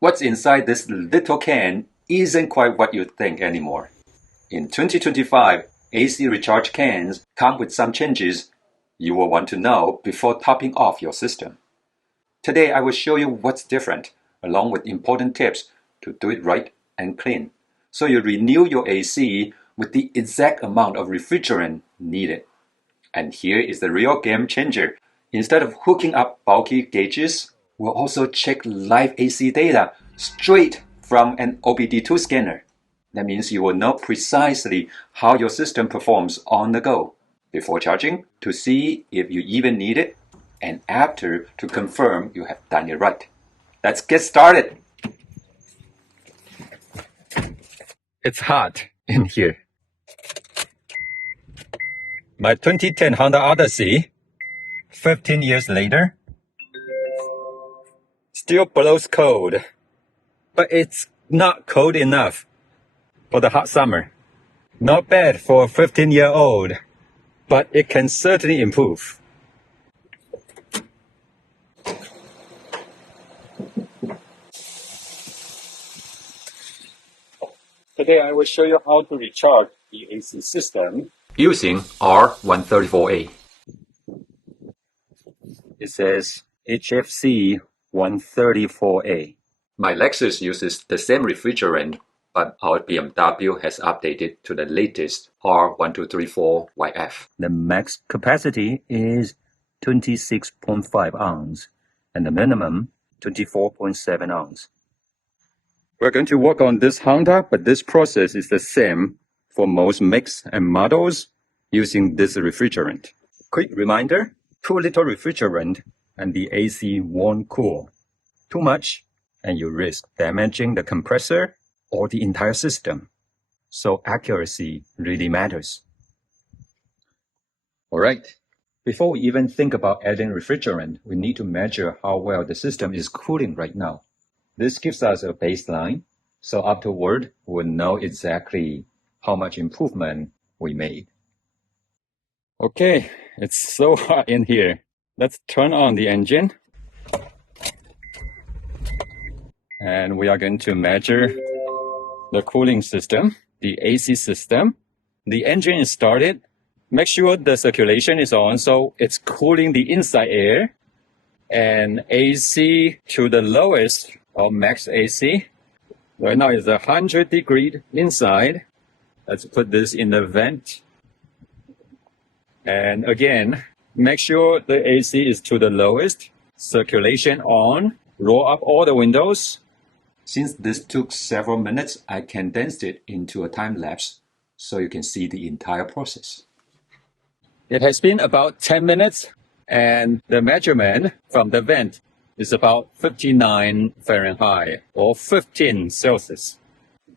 What's inside this little can isn't quite what you think anymore. In 2025, AC recharge cans come with some changes you will want to know before topping off your system. Today I will show you what's different, along with important tips to do it right and clean, so you renew your AC with the exact amount of refrigerant needed. And here is the real game changer. Instead of hooking up bulky gauges, we'll also check live AC data straight from an OBDII scanner. That means you will know precisely how your system performs on the go, before charging to see if you even need it, and after to confirm you have done it right. Let's get started. It's hot in here. My 2010 Honda Odyssey, 15 years later, still blows cold, but it's not cold enough for the hot summer. Not bad for a 15-year-old, but it can certainly improve. Today I will show you how to recharge the AC system using R134A. It says HFC 134A. My Lexus uses the same refrigerant, but our BMW has updated to the latest R1234YF. The max capacity is 26.5 ounce and the minimum 24.7 ounce. We're going to work on this Honda, but this process is the same for most makes and models using this refrigerant. Quick reminder, too little refrigerant and the AC won't cool. Too much and you risk damaging the compressor or the entire system. So accuracy really matters. Alright, before we even think about adding refrigerant, we need to measure how well the system is cooling right now. This gives us a baseline, so afterward we'll know exactly how much improvement we made. Okay, it's so hot in here. Let's turn on the engine. And we are going to measure the cooling system, the AC system. The engine is started. Make sure the circulation is on, so it's cooling the inside air. And AC to the lowest, or max AC. Right now it's 100 degrees inside. Let's put this in the vent. And again, make sure the AC is to the lowest. Circulation on. Roll up all the windows. Since this took several minutes, I condensed it into a time lapse so you can see the entire process. It has been about 10 minutes and the measurement from the vent is about 59 Fahrenheit or 15 Celsius.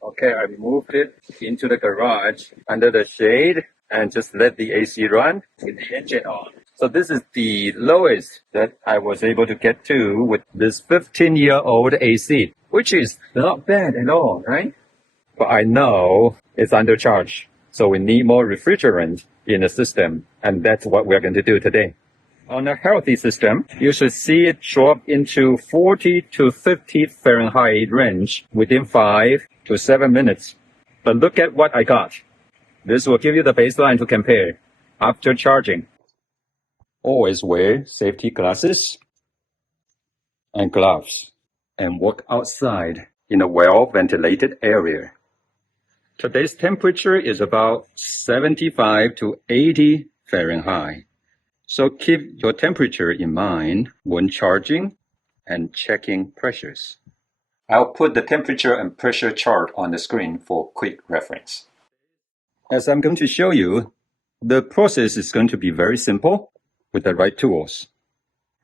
Okay, I moved it into the garage under the shade and just let the AC run with the engine on. So this is the lowest that I was able to get to with this 15-year-old AC, which is not bad at all, right? But I know it's undercharged, so we need more refrigerant in the system, and that's what we're going to do today. On a healthy system, you should see it drop into 40 to 50 Fahrenheit range within 5 to 7 minutes. But look at what I got. This will give you the baseline to compare after charging. Always wear safety glasses and gloves and walk outside in a well-ventilated area. Today's temperature is about 75 to 80 Fahrenheit. So keep your temperature in mind when charging and checking pressures. I'll put the temperature and pressure chart on the screen for quick reference. As I'm going to show you, the process is going to be very simple with the right tools.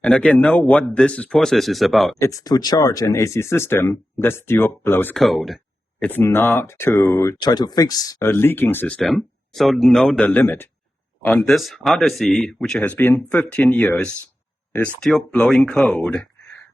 And again, know what this process is about. It's to charge an AC system that still blows cold. It's not to try to fix a leaking system, so know the limit. On this Odyssey, which has been 15 years, it's still blowing cold,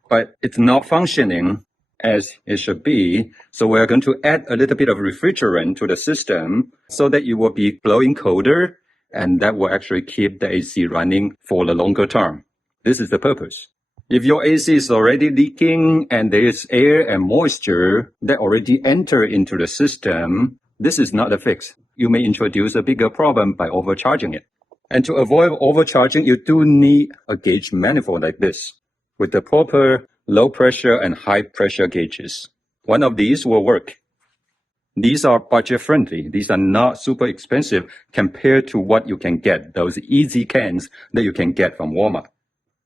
but it's not functioning as it should be. So we're going to add a little bit of refrigerant to the system so that it will be blowing colder, and that will actually keep the AC running for the longer term. This is the purpose. If your AC is already leaking and there is air and moisture that already enter into the system, this is not a fix. You may introduce a bigger problem by overcharging it. And to avoid overcharging, you do need a gauge manifold like this with the proper low pressure and high pressure gauges. One of these will work. These are budget friendly. These are not super expensive compared to what you can get, those easy cans that you can get from Walmart.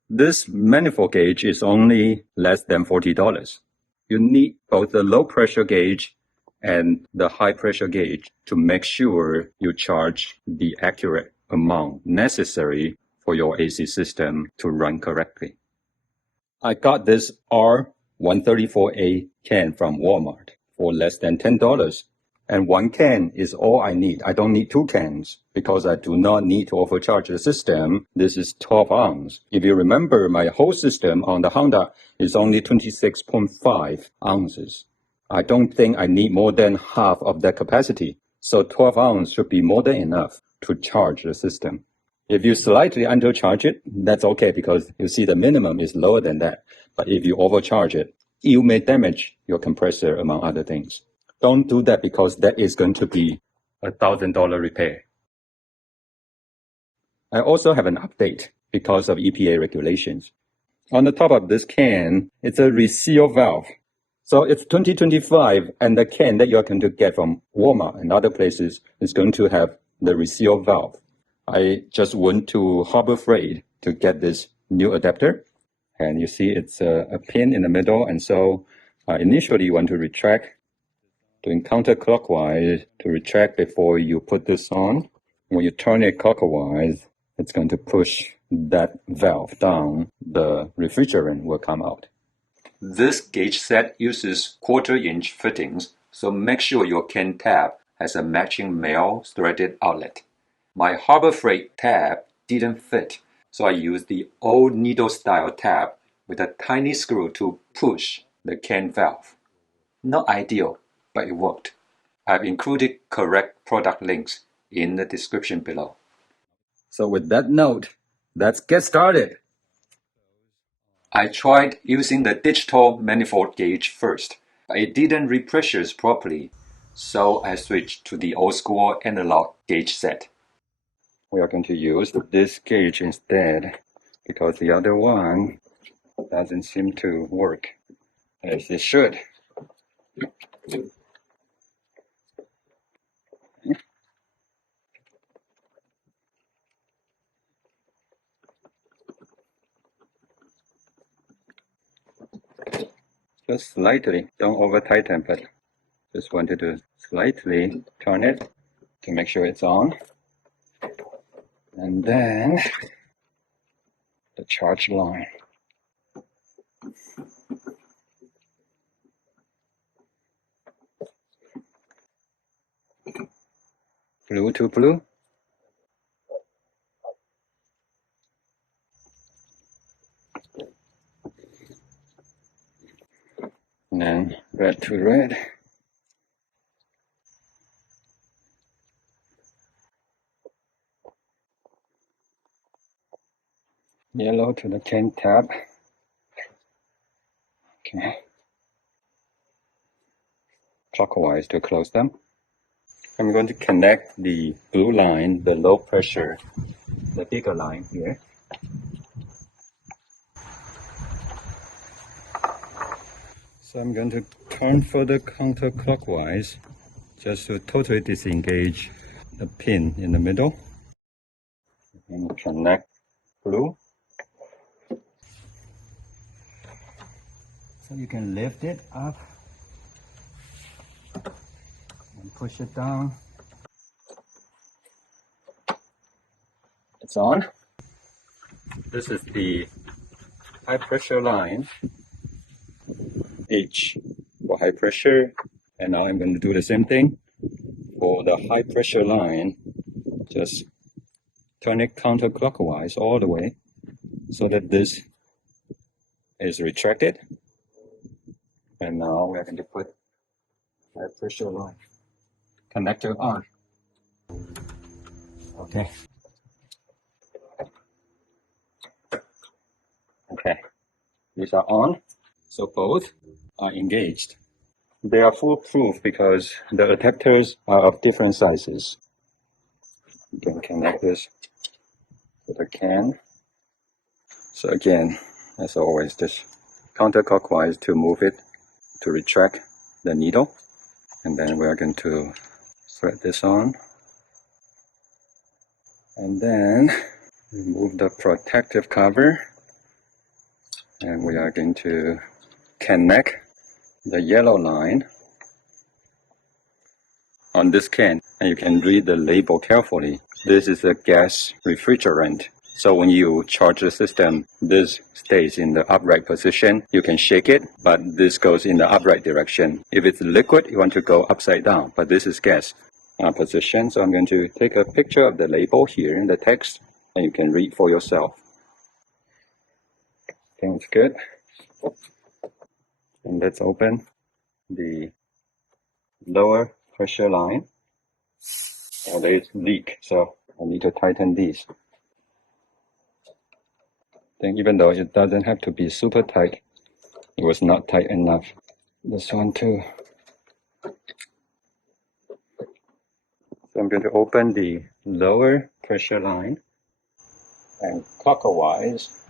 This manifold gauge is only less than $40. You need both the low pressure gauge and the high pressure gauge to make sure you charge the accurate amount necessary for your AC system to run correctly. I got this R134A can from Walmart for less than $10. And one can is all I need. I don't need two cans because I do not need to overcharge the system. This is 12 ounce. If you remember, my whole system on the Honda is only 26.5 ounces. I don't think I need more than half of that capacity. So 12 ounce should be more than enough to charge the system. If you slightly undercharge it, that's okay because you see the minimum is lower than that. But if you overcharge it, you may damage your compressor among other things. Don't do that because that is going to be a $1,000 repair. I also have an update because of EPA regulations. On the top of this can, it's a reseal valve. So it's 2025 and the can that you're going to get from Walmart and other places is going to have the reseal valve. I just went to Harbor Freight to get this new adapter. And you see it's a pin in the middle. And so initially you want to retract, doing counterclockwise to retract before you put this on. When you turn it clockwise, it's going to push that valve down. The refrigerant will come out. This gauge set uses 1/4-inch fittings, so make sure your can tab has a matching male threaded outlet. My Harbor Freight tab didn't fit, so I used the old needle-style tab with a tiny screw to push the can valve. Not ideal, but it worked. I've included correct product links in the description below. So with that note, let's get started. I tried using the digital manifold gauge first, but it didn't repressure properly, so I switched to the old school analog gauge set. We are going to use this gauge instead because the other one doesn't seem to work as it should. Just slightly, don't over tighten, but just wanted to slightly turn it to make sure it's on. And then the charge line. Blue to blue. And then red to red. Yellow to the can tab. Okay. Clockwise to close them. I'm going to connect the blue line, the low pressure, the bigger line here. So I'm going to turn further counterclockwise just to totally disengage the pin in the middle. And connect blue. So you can lift it up and push it down. It's on. This is the high pressure line, H for high pressure. And now I'm going to do the same thing for the high pressure line. Just turn it counterclockwise all the way so that this is retracted. And now we're going to put high pressure line connector on. Okay. Okay. These are on, so both are engaged. They are foolproof because the adapters are of different sizes. You can connect this to the can. So again, as always, just counterclockwise to move it, to retract the needle. And then we are going to thread this on. And then remove the protective cover. And we are going to connect the yellow line on this can. And you can read the label carefully. This is a gas refrigerant. So when you charge the system, this stays in the upright position. You can shake it, but this goes in the upright direction. If it's liquid, you want to go upside down, but this is gas position. So I'm going to take a picture of the label here in the text, and you can read for yourself. Okay, it's good. And let's open the lower pressure line. Oh, there is leak, so I need to tighten these. Then even though it doesn't have to be super tight, it was not tight enough. This one too. So I'm going to open the lower pressure line and clockwise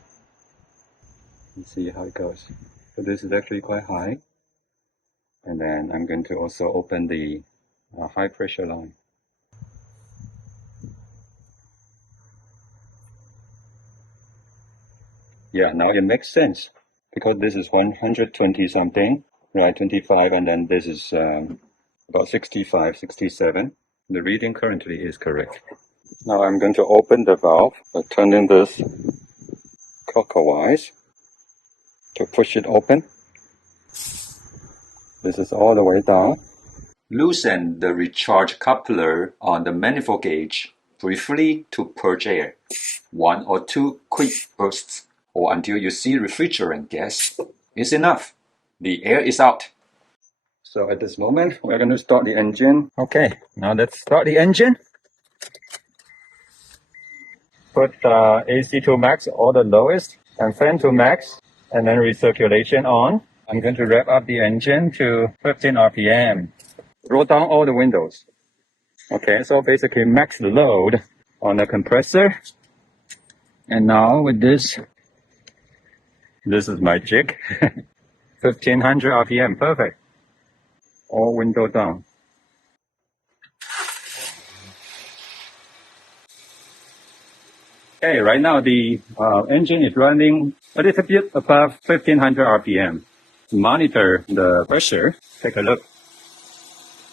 and see how it goes. So this is actually quite high. And then I'm going to also open the high pressure line. Yeah, now it makes sense because this is 120 something, right? 25, and then this is about 65, 67. The reading currently is correct. Now I'm going to open the valve by turning this clockwise to push it open. This is all the way down. Loosen the recharge coupler on the manifold gauge briefly to purge air. 1 or 2 quick bursts or until you see refrigerant gas is enough. The air is out. So at this moment, we're going to start the engine. Okay, now let's start the engine. Put AC to max or the lowest and fan to max and then recirculation on. I'm going to rev up the engine to 15 RPM. Roll down all the windows. Okay, so basically max load on the compressor. And now with this is my jig. 1500 RPM, perfect. All window down. Okay, right now the engine is running a little bit above 1500 RPM. Monitor the pressure. Take a look.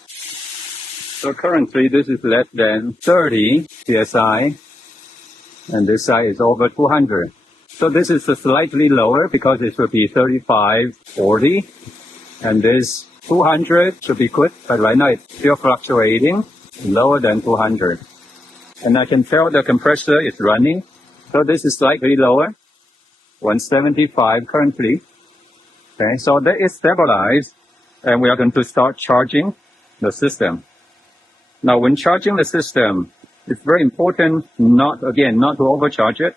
So currently this is less than 30 psi, and this side is over 200. So this is slightly lower because it should be 35, 40, and this 200 should be good, but right now it's still fluctuating, lower than 200. And I can tell the compressor is running, so this is slightly lower, 175 currently. Okay, so that is stabilized, and we are going to start charging the system. Now, when charging the system, it's very important not to overcharge it.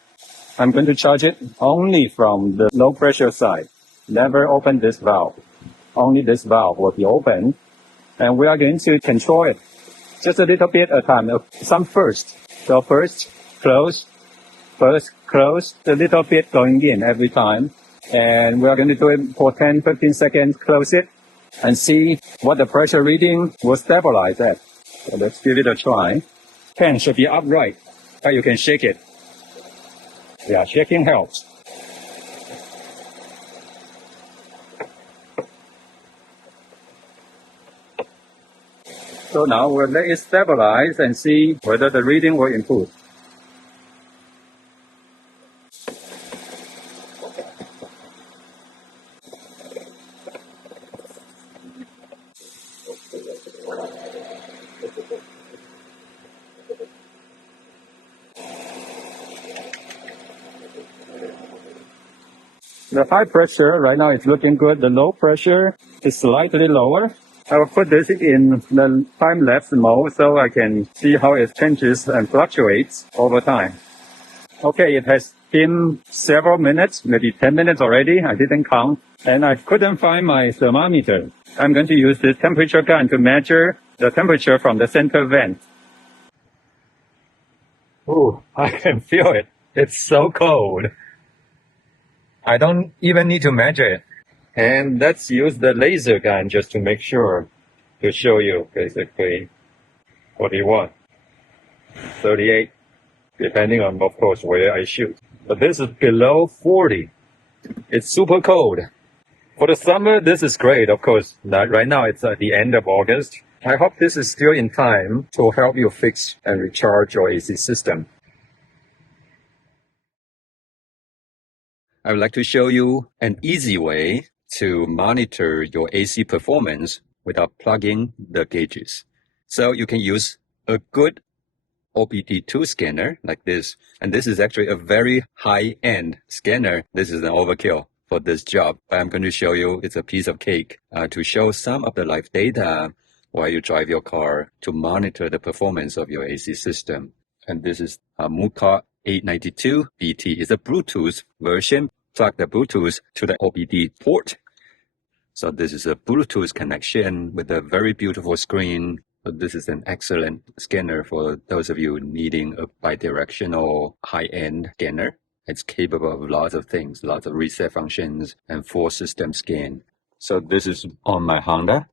I'm going to charge it only from the low pressure side. Never open this valve. Only this valve will be open, and we are going to control it just a little bit at a time. Some first. So first, close, a little bit going in every time. And we are going to do it for 10, 15 seconds, close it, and see what the pressure reading will stabilize at. So let's give it a try. Can should be upright, but you can shake it. Yeah, shaking helps. So now we'll let it stabilize and see whether the reading will improve. The high pressure right now is looking good. The low pressure is slightly lower. I will put this in the time-lapse mode so I can see how it changes and fluctuates over time. Okay, it has been several minutes, maybe 10 minutes already. I didn't count. And I couldn't find my thermometer. I'm going to use this temperature gun to measure the temperature from the center vent. Oh, I can feel it. It's so cold. I don't even need to measure it. And let's use the laser gun just to make sure, to show you basically 41, 38, depending on, of course, where I shoot. But this is below 40. It's super cold. For the summer, this is great, of course. Right now, it's at the end of August. I hope this is still in time to help you fix and recharge your AC system. I would like to show you an easy way to monitor your AC performance without plugging the gauges. So you can use a good OBDII scanner like this. And this is actually a very high-end scanner. This is an overkill for this job. I'm going to show you it's a piece of cake to show some of the live data while you drive your car to monitor the performance of your AC system. And this is a Muka 892 BT. It's a Bluetooth version. Plug the Bluetooth to the OBD port. So this is a Bluetooth connection with a very beautiful screen. So this is an excellent scanner for those of you needing a bidirectional high-end scanner. It's capable of lots of things, lots of reset functions and full system scan. So this is on my Honda.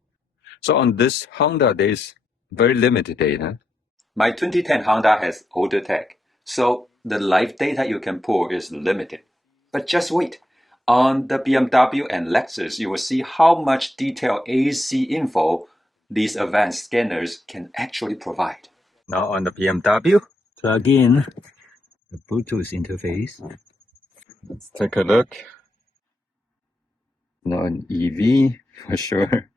So on this Honda, there's very limited data. My 2010 Honda has older tech, so the live data you can pull is limited. But just wait. On the BMW and Lexus, you will see how much detailed AC info these advanced scanners can actually provide. Now on the BMW, plug in the Bluetooth interface. Let's take a look. Now an EV for sure.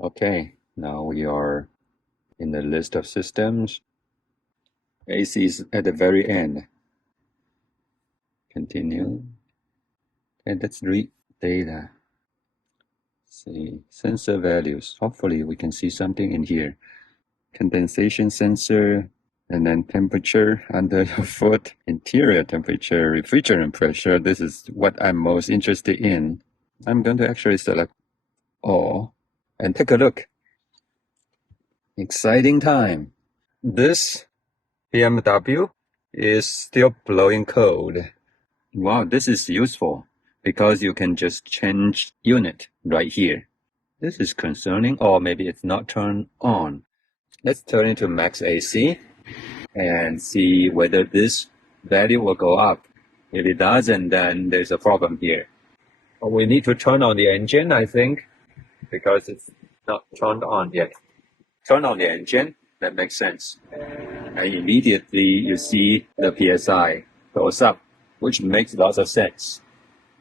Okay, now we are in the list of systems. AC is at the very end. Continue. And let's read data. See, sensor values. Hopefully we can see something in here. Condensation sensor, and then temperature under your foot, interior temperature, refrigerant pressure. This is what I'm most interested in. I'm going to actually select all and take a look. Exciting time. This BMW is still blowing cold. Wow, this is useful because you can just change unit right here. This is concerning, or maybe it's not turned on. Let's turn it to max AC and see whether this value will go up. If it doesn't, then there's a problem here. We need to turn on the engine, I think, because it's not turned on yet. Turn on the engine, that makes sense. And immediately you see the PSI goes up, which makes lots of sense.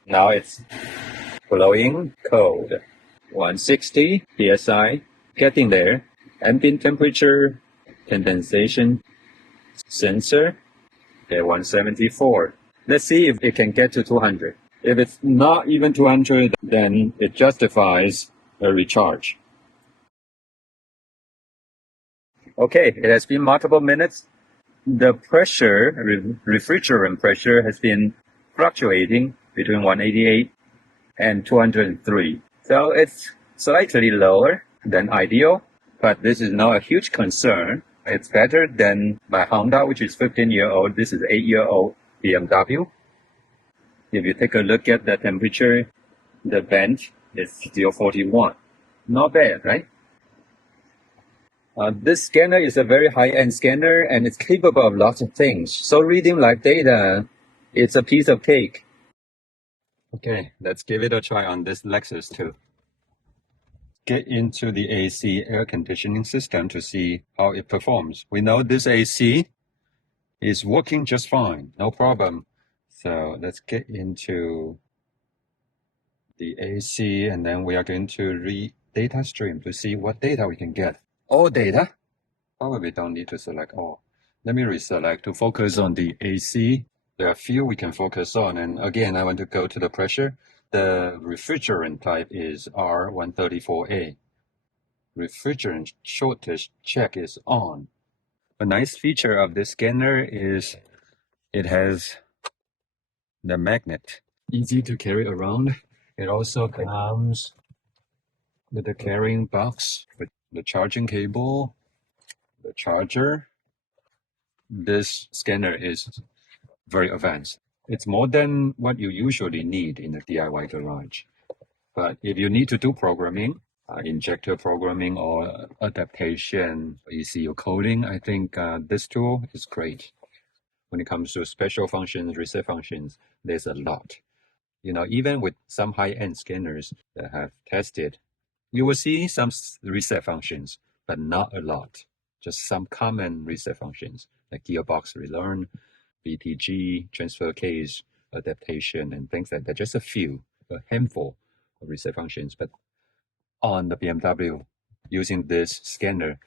Now it's blowing cold. 160 PSI, getting there. Ambient temperature, condensation sensor, at 174. Let's see if it can get to 200. If it's not even 200, then it justifies a recharge. Okay, it has been multiple minutes. The pressure, refrigerant pressure, has been fluctuating between 188 and 203. So it's slightly lower than ideal, but this is not a huge concern. It's better than my Honda, which is 15-year-old. This is 8-year-old BMW. If you take a look at the temperature, the vent is still 41. Not bad, right? This scanner is a very high-end scanner, and it's capable of lots of things. So reading live data, it's a piece of cake. Okay, let's give it a try on this Lexus too. Get into the AC air conditioning system to see how it performs. We know this AC is working just fine, no problem. So let's get into the AC, and then we are going to read data stream to see what data we can get. All data? Probably don't need to select all. Let me reselect to focus on the AC. There are a few we can focus on, and again, I want to go to the pressure. The refrigerant type is R134A. Refrigerant shortage check is on. A nice feature of this scanner is it has the magnet. Easy to carry around. It also comes with the carrying box with the charging cable, the charger. This scanner is very advanced. It's more than what you usually need in a DIY garage. But if you need to do programming, injector programming or adaptation, ECU coding, I think this tool is great. When it comes to special functions, reset functions, there's a lot. You know, even with some high-end scanners that have tested, you will see some reset functions, but not a lot. Just some common reset functions like gearbox relearn, BTG, transfer case, adaptation, and things like that. Just a few, a handful of reset functions. But on the BMW, using this scanner,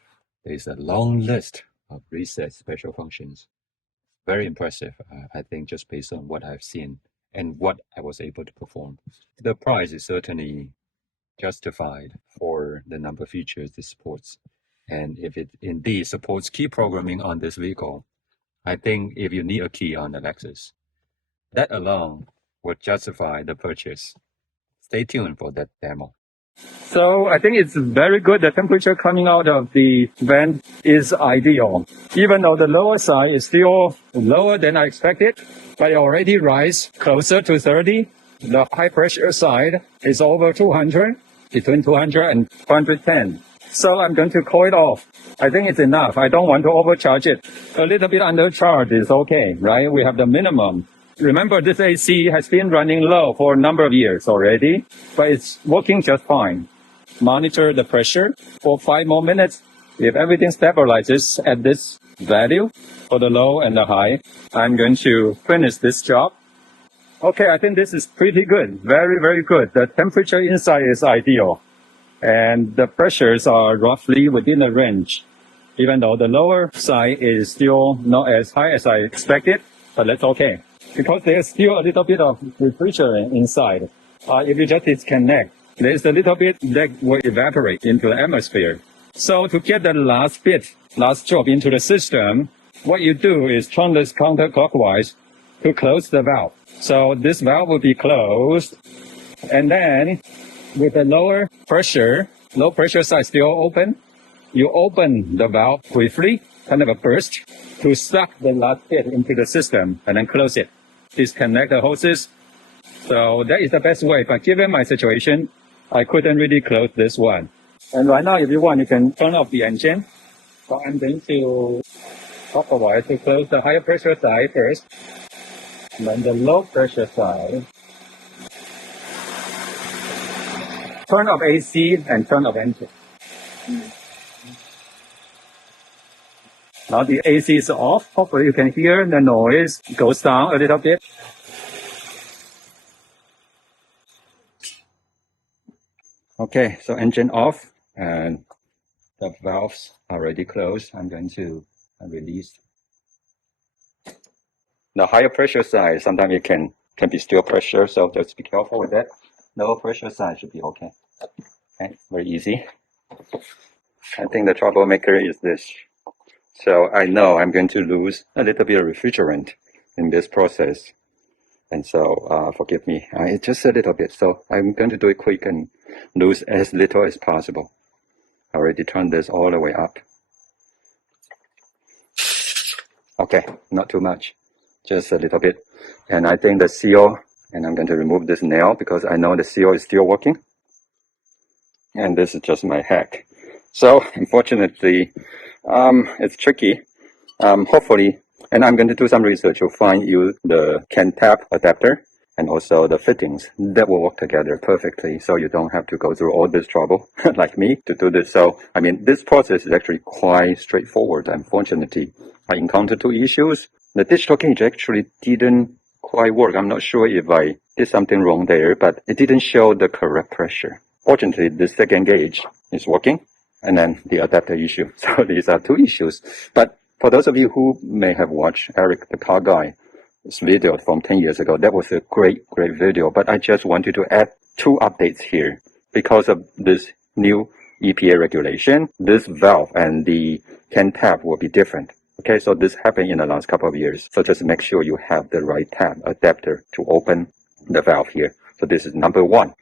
there's a long list of reset special functions. Very impressive, I think, just based on what I've seen and what I was able to perform. The price is certainly justified for the number of features it supports. And if it indeed supports key programming on this vehicle, I think if you need a key on the Lexus, that alone would justify the purchase. Stay tuned for that demo. So I think it's very good. The temperature coming out of the vent is ideal. Even though the lower side is still lower than I expected, but it already rise closer to 30. The high pressure side is over 200, between 200 and 210. So I'm going to cool it off. I think it's enough. I don't want to overcharge it. A little bit undercharged is okay, right? We have the minimum. Remember, this AC has been running low for a number of years already, but it's working just fine. Monitor the pressure for 5 more minutes. If everything stabilizes at this value for the low and the high, I'm going to finish this job. Okay, I think this is pretty good. Very, very good. The temperature inside is ideal. And the pressures are roughly within the range, even though the lower side is still not as high as I expected, but that's okay. Because there's still a little bit of refrigerant inside. If you just disconnect, there's a little bit that will evaporate into the atmosphere. So to get the last drop into the system, what you do is turn this counterclockwise to close the valve. So this valve will be closed, and then with the low pressure side still open, you open the valve briefly, kind of a burst, to suck the last bit into the system and then close it. Disconnect the hoses. So that is the best way. But given my situation, I couldn't really close this one. And right now, if you want, you can turn off the engine. So I'm going to talk about it to close the higher pressure side first, and then the low pressure side. Turn off AC and turn off engine. Now the AC is off. Hopefully you can hear the noise goes down a little bit. Okay, so engine off and the valves are already closed. I'm going to release. The higher pressure side, sometimes it can be still pressure, so just be careful with that. Lower pressure side should be okay. Okay, very easy. I think the troublemaker is this. So I know I'm going to lose a little bit of refrigerant in this process. And so forgive me, it's just a little bit. So I'm going to do it quick and lose as little as possible. I already turned this all the way up. Okay, not too much, just a little bit. And I think the seal, and I'm going to remove this nail because I know the seal is still working. And this is just my hack. So unfortunately, it's tricky. Hopefully, and I'm going to do some research to find you the can tap adapter and also the fittings that will work together perfectly, so you don't have to go through all this trouble like me to do this. So, I mean, this process is actually quite straightforward. Unfortunately, I encountered 2 issues. The digital gauge actually didn't quite work. I'm not sure if I did something wrong there, but it didn't show the correct pressure. Fortunately, the second gauge is working, and then the adapter issue. So these are 2 issues. But for those of you who may have watched Eric, the car guy, this video from 10 years ago, that was a great video. But I just wanted to add 2 updates here. Because of this new EPA regulation, this valve and the can tap will be different. Okay, so this happened in the last couple of years. So just make sure you have the right tab adapter to open the valve here. So this is number one.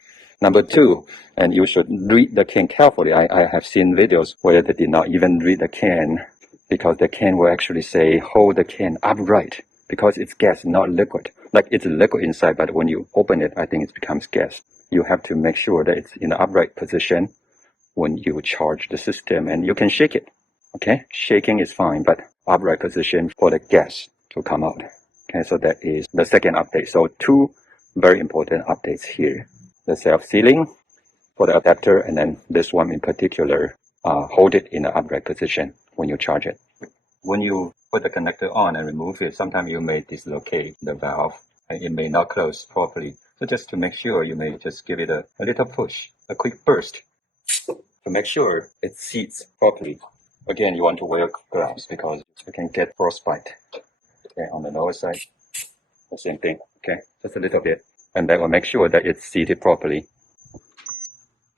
Number two, and you should read the can carefully. I have seen videos where they did not even read the can because the can will actually say, hold the can upright because it's gas, not liquid. Like it's liquid inside, but when you open it, I think it becomes gas. You have to make sure that it's in the upright position when you charge the system, and you can shake it. Okay, shaking is fine, but upright position for the gas to come out. Okay, so that is the second update. So two very important updates here. The self-sealing for the adapter, and then this one in particular, hold it in the upright position when you charge it. When you put the connector on and remove it, sometimes you may dislocate the valve and it may not close properly. So just to make sure, you may just give it a little push, a quick burst to make sure it seats properly. Again, you want to wear gloves because you can get frostbite. Okay, on the lower side, the same thing. Okay, just a little bit. And that will make sure that it's seated properly.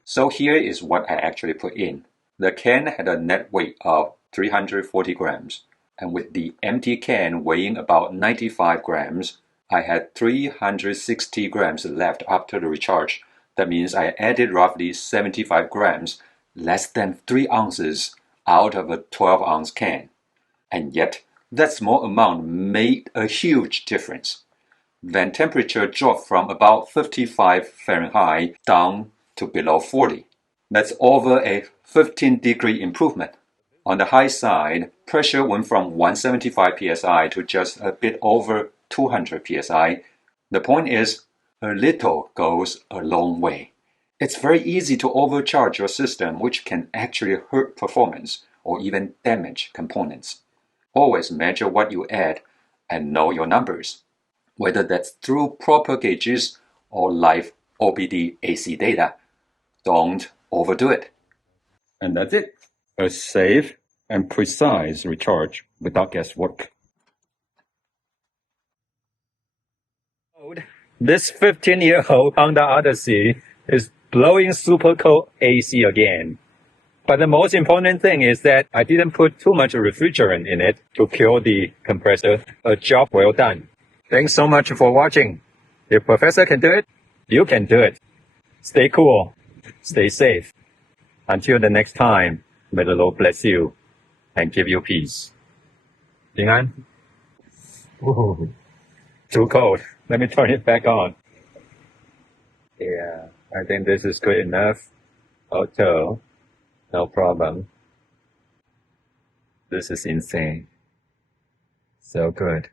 So here is what I actually put in. The can had a net weight of 340 grams. And with the empty can weighing about 95 grams, I had 360 grams left after the recharge. That means I added roughly 75 grams, less than 3 ounces, out of a 12-ounce can. And yet, that small amount made a huge difference. Then temperature dropped from about 55 Fahrenheit down to below 40. That's over a 15-degree improvement. On the high side, pressure went from 175 psi to just a bit over 200 psi. The point is, a little goes a long way. It's very easy to overcharge your system, which can actually hurt performance or even damage components. Always measure what you add and know your numbers, whether that's through proper gauges or live OBDII data. Don't overdo it. And that's it. A safe and precise recharge without guesswork. This 15-year-old Honda Odyssey is blowing super cold AC again. But the most important thing is that I didn't put too much refrigerant in it to kill the compressor. A job well done. Thanks so much for watching. If Professor can do it, you can do it. Stay cool. Stay safe. Until the next time, may the Lord bless you and give you peace. 平安? Ooh, too cold. Let me turn it back on. Yeah, I think this is good enough. Auto. No problem. This is insane. So good.